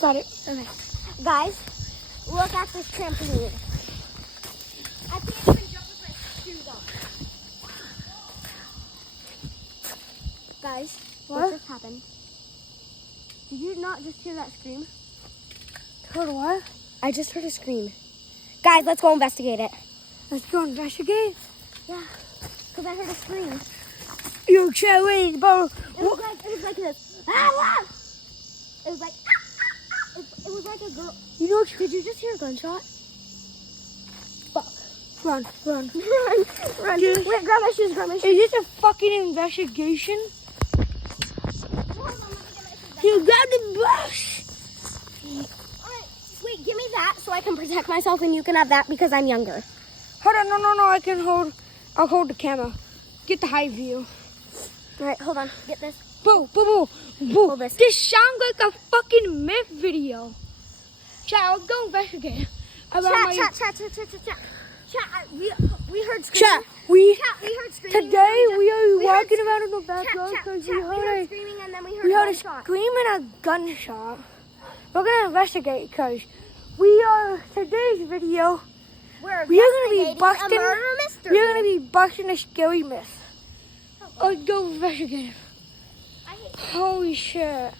Got it. Okay. Guys, look at this trampoline. I can't even jump with my shoes on. Guys, what just happened? Did you not just hear that scream? Heard what? I just heard a scream. Guys, let's go investigate it. Let's go investigate. Yeah, because I heard a scream. You Joey, bro. It was like this. Ah! It was like, it was like a girl. You know, Did you just hear a gunshot? Fuck. run. Run. Dude. Wait, grab my shoes, grab my shoes. Is this a fucking investigation? You got the brush. Alright, wait, give me that so I can protect myself and you can have that because I'm younger. Hold on, no. I'll hold the camera. Get the high view. Alright, hold on. Get this. Boo. Hold this. This sounds like a fucking myth video. Chat, I'll go investigate. Chat. We heard screaming. Chat, we heard screaming. today we are we heard walking around in the backyard because we heard screaming and then we heard a a gunshot. scream and a gunshot. We're gonna investigate because today's video. We are gonna be busting. a murder mystery. We're gonna be busting a scary myth. Let's go investigate. Holy shit!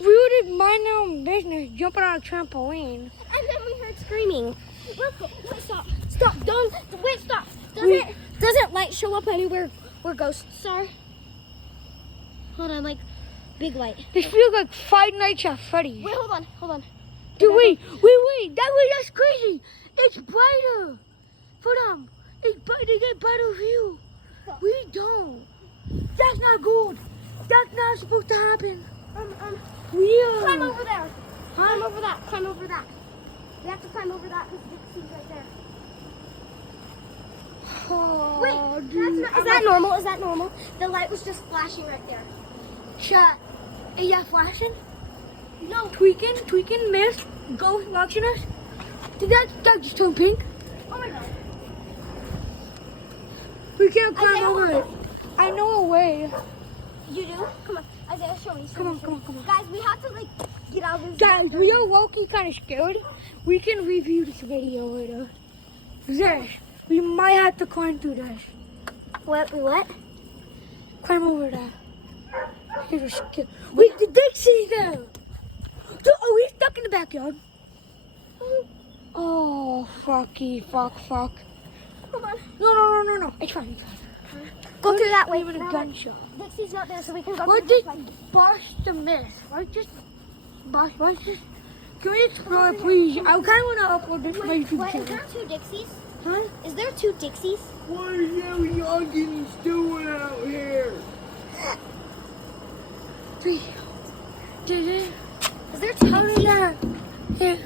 We wouldn't mind our own business jumping on a trampoline. And then we heard screaming. Wait, stop. Don't. Wait, stop. Doesn't light show up anywhere where ghosts are? Hold on, like, big light. This feels like Five Nights at Freddy's. Wait, hold on. Dude, wait. That way, that's crazy. It's brighter for them. They get brighter view. We don't. That's not good. That's not supposed to happen. Climb over there. Climb over that. We have to climb over that because Dixie's right there. Oh, Wait, dude. is that normal? Is that normal? The light was just flashing right there. Chat. Is that flashing? No. Tweaking, mist, ghost watching us. Did that just turn pink? Oh my god. We can't climb Isaiah, over hold it. I know a way. You do? Come on. Isaiah, show me. Come on. Guys, we have to, like, get out of this. Guys, we are low-key kind of scared. We can review this video later. This, we might have to climb through this. What? Climb over that. Here's a skip. Wait, the Dixie's there. Dude, are we stuck in the backyard? Oh, fuck. Come on. No. It's fine. Go through that way. With a gunshot. Dixie's not there, so we can go Let's through this just way. bust the myth. Let's just. Can we explore, please? I kind of want to upload this to my YouTube What, is channel. there two Dixies? Huh? Is there two Dixies? What are you youngins doing out here? Three. Did it? Is there two How did Dixies? that? Yeah.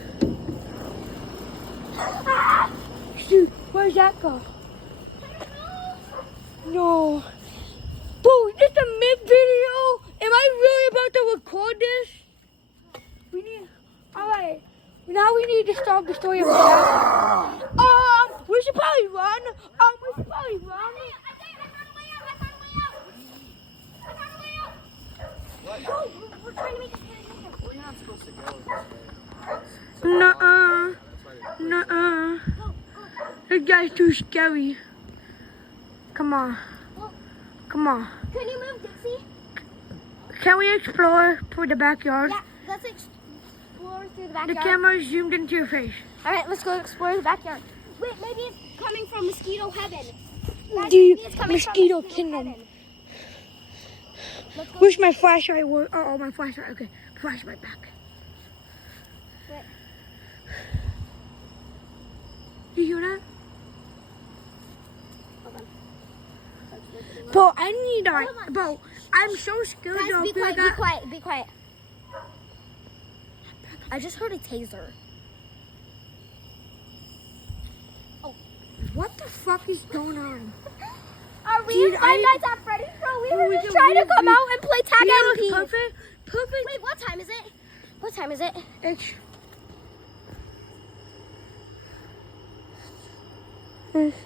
Dude, where's that go? No. Bro, is this a myth video? Am I really about to record this? Alright. Now we need to stop the story of that. We should probably run. I found a way out. Go, we're trying to make a plan. We're not supposed to go. Nuh-uh. This guy's too scary. Come on. Can you move, Dixie? Can we explore for the backyard? Yeah, let's explore through the The backyard. camera's zoomed into your face. All right, let's go explore the backyard. Wait, maybe it's coming from Mosquito Heaven. Guys, Dude, maybe it's coming from Mosquito Kingdom. Heaven. Let's go. Wish my flashlight were. Oh, my flashlight. Okay, flashlight back. Wait. Do you hear that? Hold on. Bro, I need that. Hold on. Bro, I'm so scared. Guys, to be feel quiet, that. be quiet. I just heard a taser. What the fuck is going on? Are we Dude, in Five Nights at Freddy's, bro? We were just trying to come out and play tag Yeah, and peas. perfect. Wait, what time is it? What time is it? It's